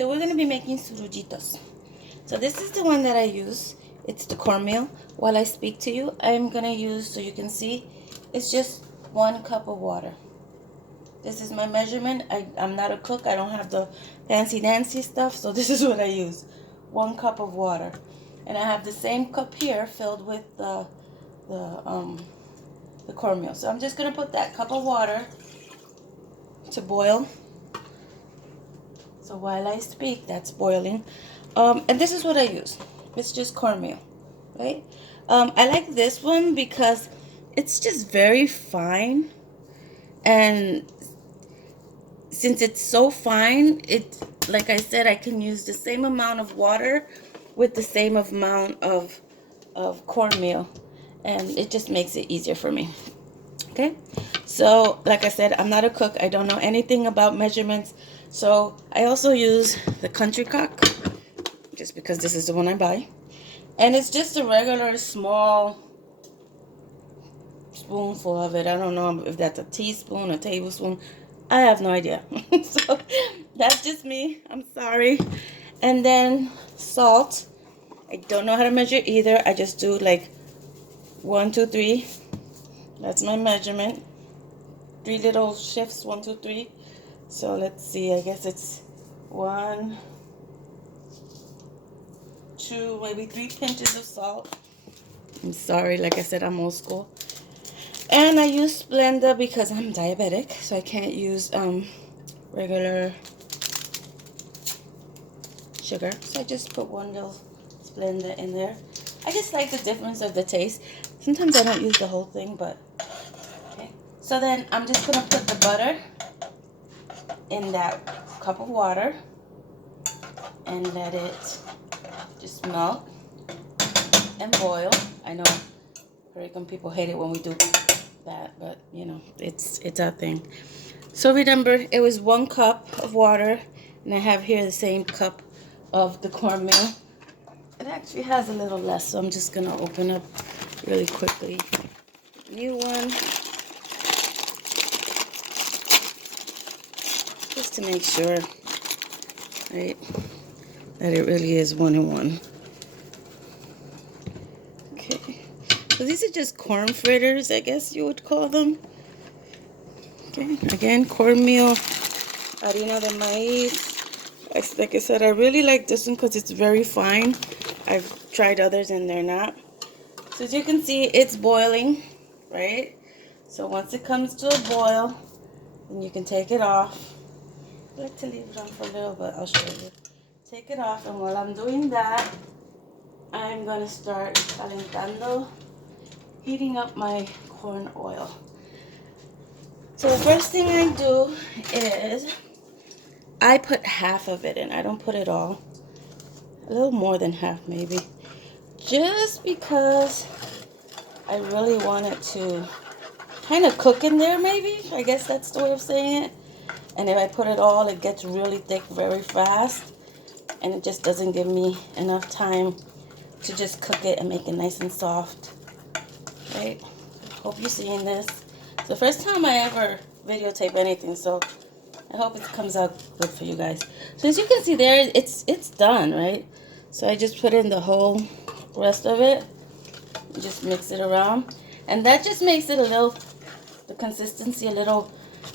So we're going to be making surujitos. So this is the one that I use. It's the cornmeal. While I speak to you, I'm going to use, so you can see, it's just 1 cup of water. This is my measurement. I'm not a cook. I don't have the fancy dancy stuff, so this is what I use. 1 cup of water. And I have the same cup here filled with the cornmeal. So I'm just going to put that cup of water to boil. So while I speak, that's boiling. And this is what I use. It's just cornmeal, right? I like this one because it's just very fine. And since it's so fine, like I said, I can use the same amount of water with the same amount of cornmeal. And it just makes it easier for me. Okay, so like I said, I'm not a cook. I don't know anything about measurements. So I also use the Country Cock, just because this is the one I buy. And it's just a regular small spoonful of it. I don't know if that's a teaspoon, a tablespoon. I have no idea. So that's just me. I'm sorry. And then salt. I don't know how to measure either. I just do like 1, 2, 3. That's my measurement. 3 little shifts, 1, 2, 3. So let's see, I guess it's 1, 2, maybe 3 pinches of salt. I'm sorry, like I said, I'm old school. And I use Splenda because I'm diabetic, so I can't use regular sugar. So I just put 1 little Splenda in there. I just like the difference of the taste. Sometimes I don't use the whole thing, but okay. So then I'm just gonna put the butter in that cup of water and let it just melt and boil. I know Puerto Rican people hate it when we do that, but you know, it's our thing. So remember, it was 1 cup of water, and I have here the same cup of the cornmeal. It actually has a little less, so I'm just gonna open up really quickly. New one, just to make sure, right, that it really is 1 and 1. Okay, so these are just corn fritters, I guess you would call them. Okay, again, cornmeal, harina de maíz. Like I said, I really like this one because it's very fine. I've tried others and they're not. So as you can see, it's boiling, right? So once it comes to a boil, then you can take it off. I like to leave it on for a little bit, I'll show you. Take it off, and while I'm doing that, I'm gonna start calentando, heating up my corn oil. So the first thing I do is I put half of it in. I don't put it all. A little more than half maybe. Just because I really want it to kind of cook in there maybe. I guess that's the way of saying it. And if I put it all, it gets really thick very fast. And it just doesn't give me enough time to just cook it and make it nice and soft. Right? Hope you're seeing this. It's the first time I ever videotape anything, so I hope it comes out good for you guys. So as you can see there, it's done, right? So I just put in the whole rest of it. Just mix it around. And that just makes it the consistency a little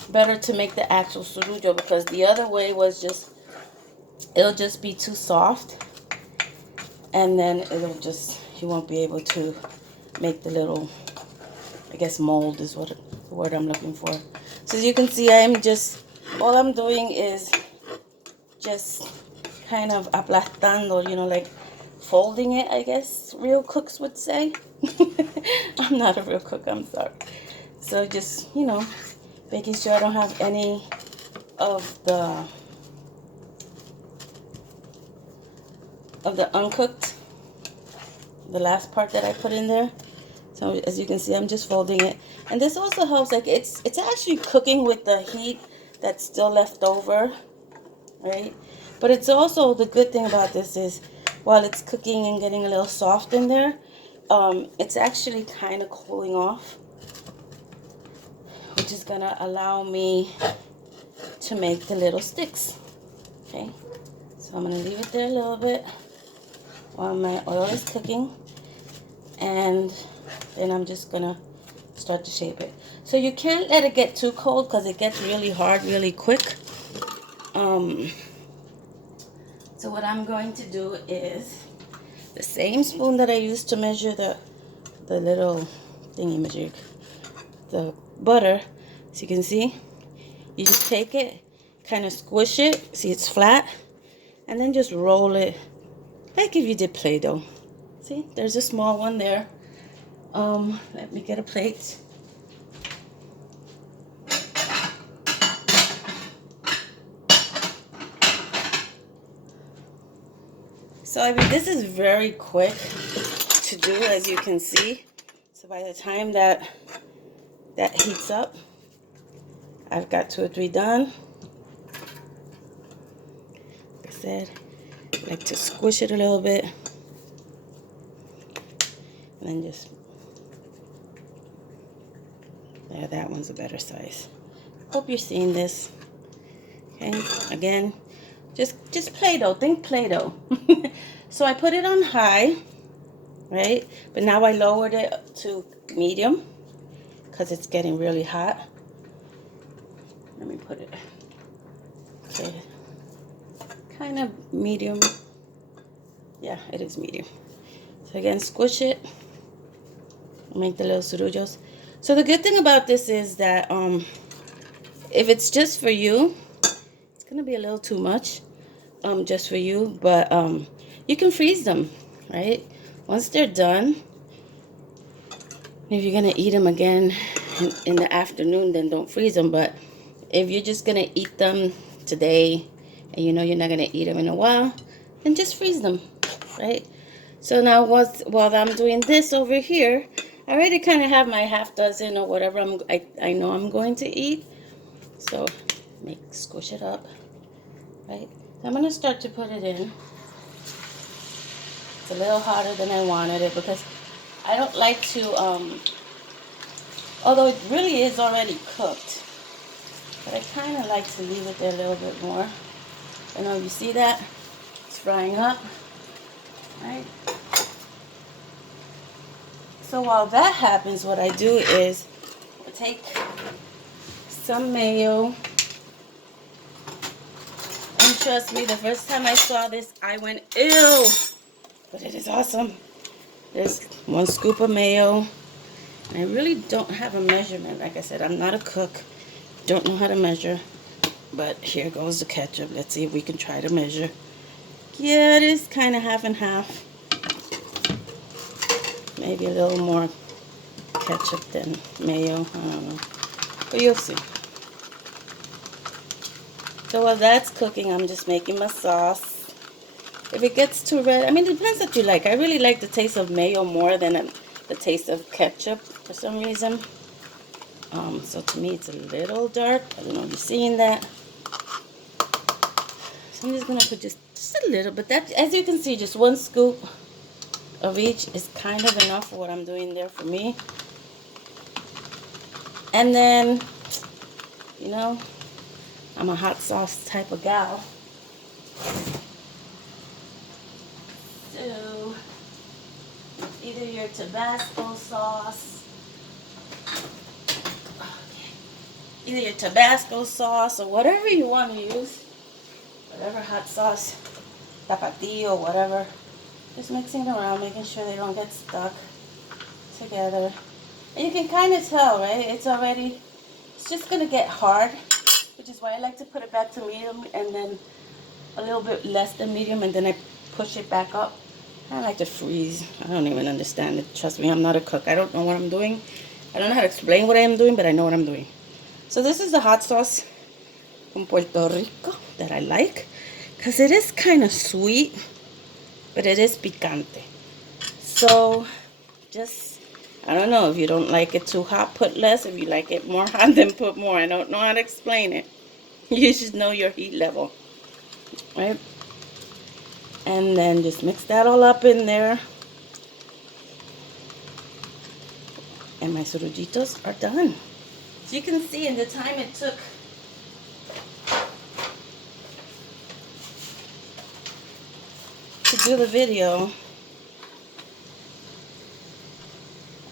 better to make the actual surujo, because the other way was it'll just be too soft. And then you won't be able to make the little, I guess mold is what the word I'm looking for. So as you can see, all I'm doing is just kind of aplastando, like folding it, I guess real cooks would say. I'm not a real cook, I'm sorry. So just, making sure I don't have any of the uncooked, the last part that I put in there. So as you can see, I'm just folding it. And this also helps, like it's actually cooking with the heat that's still left over, right? But it's also, the good thing about this is, while it's cooking and getting a little soft in there, it's actually kind of cooling off, which is gonna allow me to make the little sticks. Okay, So I'm going to leave it there a little bit while my oil is cooking. And then I'm just going to start to shape it. So you can't let it get too cold because it gets really hard really quick. So what I'm going to do is the same spoon that I used to measure the little thingy majig, the butter. So you can see, you just take it, kind of squish it, see it's flat, and then just roll it like if you did Play-Doh. See, there's a small one there. Let me get a plate. So I mean, this is very quick to do, as you can see. So by the time that heats up, I've got 2 or 3 done. Like I said, I like to squish it a little bit, and then just, yeah, that one's a better size. Hope you're seeing this. Okay, again, just Play-Doh, think Play-Doh. So I put it on high, right? But now I lowered it to medium because it's getting really hot. Let me put it, okay, kind of medium. Yeah, it is medium. So again, squish it, make the little surullos. So the good thing about this is that if it's just for you, it's gonna be a little too much, just for you. But you can freeze them, right? Once they're done, if you're gonna eat them again in the afternoon, then don't freeze them. But if you're just gonna eat them today, and you know you're not gonna eat them in a while, then just freeze them, right? So now while I'm doing this over here, I already kind of have my half dozen or whatever I know I'm going to eat. So squish it up, right? So I'm gonna start to put it in. It's a little hotter than I wanted it because I don't like to, although it really is already cooked, but I kind of like to leave it there a little bit more. I know you see that? It's frying up, right? So while that happens, what I do is I take some mayo. And trust me, the first time I saw this, I went, ew! But it is awesome. There's 1 scoop of mayo. I really don't have a measurement. Like I said, I'm not a cook. Don't know how to measure. But here goes the ketchup. Let's see if we can try to measure. Yeah, it is kind of half and half. Maybe a little more ketchup than mayo. I don't know. But you'll see. So while that's cooking, I'm just making my sauce. If it gets too red, I mean, it depends what you like. I really like the taste of mayo more than the taste of ketchup for some reason. So to me, it's a little dark. I don't know if you're seeing that. So I'm just going to put just a little bit. That, as you can see, just 1 scoop of each is kind of enough for what I'm doing there for me. And then, you know, I'm a hot sauce type of gal. So, either your Tabasco sauce, either your Tabasco sauce or whatever you want to use, whatever hot sauce, tapatio, whatever, just mixing it around, making sure they don't get stuck together. And you can kind of tell, right? It's just going to get hard, which is why I like to put it back to medium and then a little bit less than medium, and then I push it back up. I like to freeze. I don't even understand it. Trust me, I'm not a cook. I don't know what I'm doing. I don't know how to explain what I am doing, but I know what I'm doing. So this is the hot sauce from Puerto Rico that I like, because it is kind of sweet, but it is picante. So just, I don't know, if you don't like it too hot, put less. If you like it more hot, then put more. I don't know how to explain it. You should know your heat level, right? And then just mix that all up in there. And my surullitos are done. So you can see in the time it took to do the video,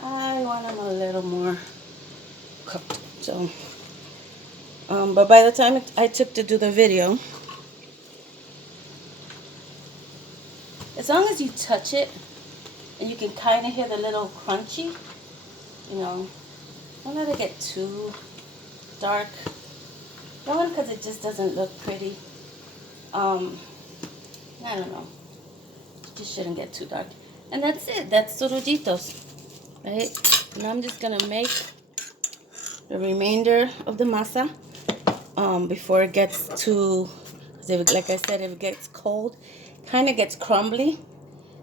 I want them a little more cooked. So, but by the time I took to do the video, as long as you touch it and you can kind of hear the little crunchy, you know, don't let it get too dark. That one, because it just doesn't look pretty. I don't know. It just shouldn't get too dark. And that's it. That's Toruditos, right? Now I'm just gonna make the remainder of the masa before it gets too, like I said, if it gets cold, kind of gets crumbly,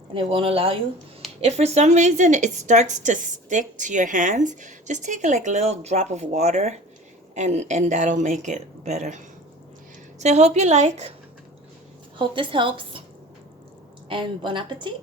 and it won't allow you. If for some reason it starts to stick to your hands, just take like a little drop of water, and that'll make it better. So I hope you like. Hope this helps, and bon appetit.